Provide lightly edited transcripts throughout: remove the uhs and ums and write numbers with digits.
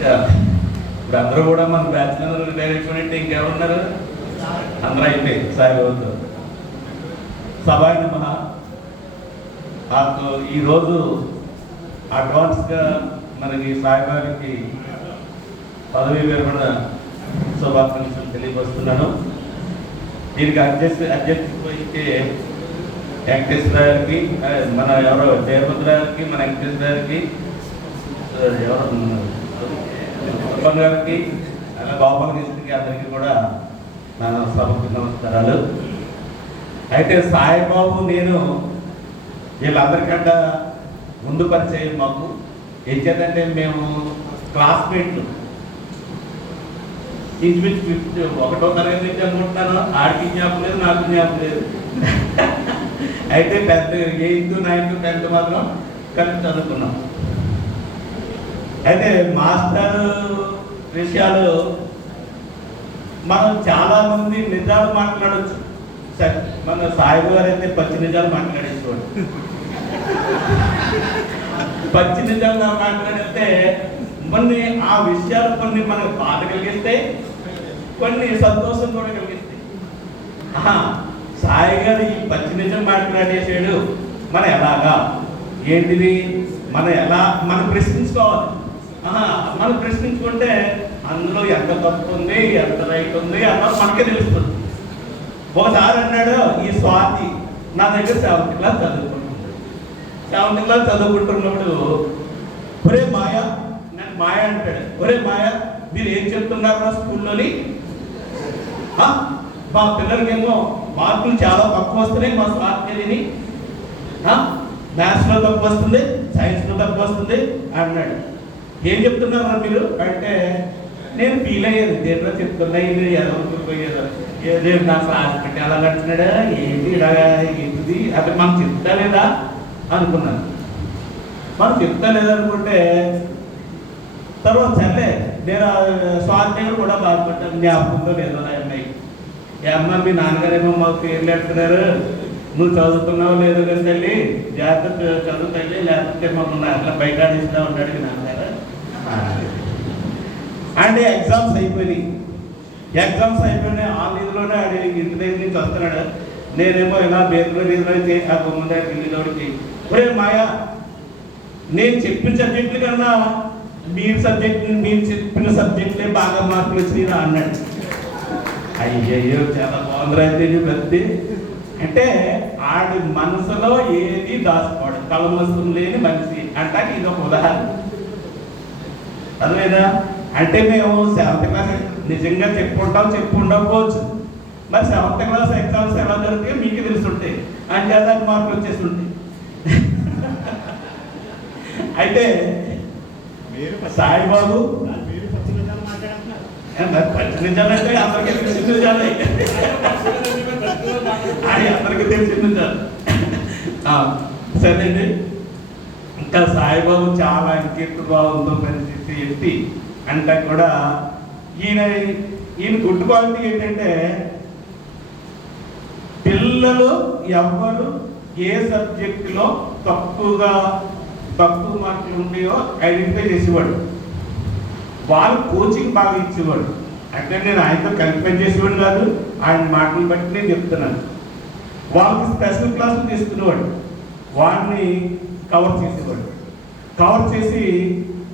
ఇప్పుడు అందరూ కూడా మన బ్యాచులర్ డైరెక్షన్ ఇంకెవరున్నారు? అందరూ అయిపోయి సాయిబాబుతో సభాయ నమః. నాకు ఈరోజు అడ్వాన్స్గా మనకి సాయిబాబాకి పదవి విరమణ శుభాకాంక్షలు తెలియపరుస్తున్నాను. దీనికి అధ్యక్షత వహించే వెంకటేశ్వర గారికి, మన ఎవరో జయభద్ర గారికి, మన వెంకటేశ్వర గారికి, ఎవరు గారికి, అలా గోపాలకృష్ణకి అందరికీ కూడా నా సభకు నమస్కారాలు. అయితే సాయిబాబు నేను వీళ్ళందరికంటే ముందు పరిచయం మాకు. ఏం చేద్దంటే మేము క్లాస్మేట్లు ఇంచుమించు 1వ తరగతి నుంచి అనుకుంటున్నాను. ఆడికి జ్ఞాపకం లేదు, నాకు జ్ఞాపకం లేదు. అయితే 8th, 9th, 10th మాత్రం కలిసి చదువుకున్నాం. అయితే మాస్టర్ విషయాలు మనం చాలామంది నిజాలు మాట్లాడచ్చు. మన సాయిబు గారు అయితే పచ్చి నిజాలు మాట్లాడేసుకోండి. పచ్చి నిజంగా మాట్లాడితే కొన్ని ఆ విషయాలు కొన్ని మనకు బాధ కలిగిస్తే, కొన్ని సంతోషం కూడా కలిగిస్తాయి. సాయి గారు ఈ పచ్చి నిజం మాట్లాడేసాడు, మనం ఎలాగా ఏంటిది మనం ప్రశ్నించుకోవాలి. మనం ప్రశ్నించుకుంటే అందులో ఎంత తప్పు ఉంది, ఎంత రైట్ ఉంది అన్నది మనకే తెలుస్తుంది. ఒకసారి అన్నాడు, ఈ స్వాతి నా దగ్గర 7th క్లాస్ చదువుకుంటున్నప్పుడు ఒరే మాయా, నేను మాయ అంటాడు, ఒరే మాయా మీరు ఏం చెప్తున్నారు నా స్కూల్లోని? మా పిల్లలకేమో మార్కులు చాలా తక్కువ వస్తున్నాయి, మా స్వాతిని మ్యాథ్స్లో తక్కువ వస్తుంది, సైన్స్లో తక్కువ వస్తుంది అన్నాడు. ఏం చెప్తున్నారు మీరు అంటే, నేను ఫీల్ అయ్యాను, దేంట్లో చెప్తున్నా ఇది ఎదవకపోయేదో ఏదో నా క్లాస్ పెట్టి అలా కట్టినాడా ఏంటి ఇలాగా ఏంటిది అది మనం చెప్తా లేదా అనుకున్నాను. మనం చెప్తా లేదనుకుంటే తర్వాత సర్లే నేను స్వాధ్యాయులు కూడా బాధపడ్డాను, జ్ఞాపకంతో లేదో అమ్మాయి. అమ్మ మీ నాన్నగారేమో మాకు పేర్లు పెడుతున్నారు, నువ్వు చదువుతున్నావు లేదు కానీ తల్లి జాగ్రత్త చదువు తల్లి, లేకపోతే మమ్మల్ని అట్లా బయట ఆడిస్తూ ఉంటాడు నాన్నగారు. అంటే ఎగ్జామ్స్ అయిపోయినాయి. ఆ నిధిలోనే ఆడి ఇంటి దగ్గర నుంచి వస్తున్నాడు. నేనేమో ఇలా బేర్లో నిధిలో ఆ బొమ్మ దగ్గర వెళ్ళేటోడికి, ఒరే మాయా నేను చెప్పిన సబ్జెక్టుల కన్నా మీరు చెప్పిన సబ్జెక్టులే బాగా మార్కులు వచ్చినా అన్నాడు. అయ్యయ్యో చాలా బాగుంది అయితే ప్రతి అంటే ఆడి మనసులో ఏది దాచుకోడు, కలమసం లేని మనిషి అంటాకి ఇది ఒక ఉదాహరణ. అదేనా అంటే మేము 7th క్లాస్ నిజంగా చెప్పుకుండకపోవచ్చు, మరి 7th క్లాస్ ఎగ్జామ్స్ ఎలా జరిగితే మీకు తెలుసుంటాయి, అంటే దానికి మార్కులు వచ్చేసి ఉంటాయి. అయితే సాయిబాబు పచ్చి నిజాలంటే అందరికీ తెలిసిన నిజాలే, అది అందరికీ తెలిసిన నిజాలు. సరేండి. ఇంకా సాయిబాబు చాలా ఇంకేత భావంతో పనిచేసే వ్యక్తి అంటే కూడా ఈయన గుడ్ క్వాలిటీ ఏంటంటే, పిల్లలు ఎవరు ఏ సబ్జెక్టులో తక్కువ మార్కులు ఉంటాయో ఐడెంటిఫై చేసేవాడు, వాళ్ళు కోచింగ్ బాగా ఇచ్చేవాడు. అంటే నేను ఆయనతో కలిపి పనిచేసేవాడు కాదు, ఆయన మాటలు బట్టి నేను చెప్తున్నాను. వాళ్ళకి స్పెషల్ క్లాసులు తీసుకునేవాడు, వాడిని కవర్ చేసి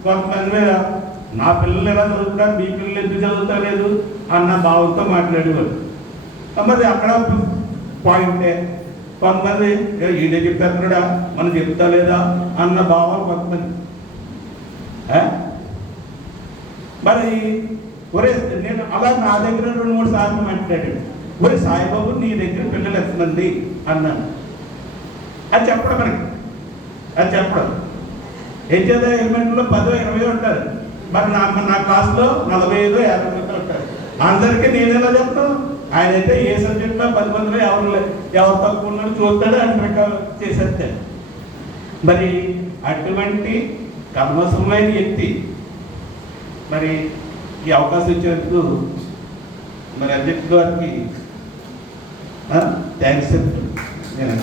కొంతమంది మీద నా పిల్లలు ఎలా చదువుతారు, మీ పిల్లలు ఎందుకు చదువుతలేదు అన్న భావంతో మాట్లాడేవాడు. మరి అక్కడ పాయింటే. కొంతమంది ఈడే చెప్పేస్తున్నాడా మనం చెప్తా లేదా అన్న భావం కొంతమంది. మరి ఒరే నేను అలా నా దగ్గర 2-3 సార్లు మాట్లాడాడు, ఒరే సాయిబాబు నీ దగ్గర పిల్లలు ఎంతమంది అన్నాను. అది చెప్పడం ఏం చేద్దాం, ఎలిమెంట్లో 10-20 ఉంటారు, మరి నా క్లాస్లో 45-50 మంది ఉంటారు. అందరికీ నేను ఎలా చెప్తాను? ఆయన అయితే ఏ సబ్జెక్ట్లో 10 మందిలో ఎవరు తక్కువ ఉన్నారో చూస్తాడు, అని చేసేస్తాడు. మరి అటువంటి కర్మసమైన వ్యక్తి మరి ఈ అవకాశం ఇచ్చినందుకు మరి అధ్యక్షుడు గారికి థ్యాంక్స్ చెప్తాను నేను.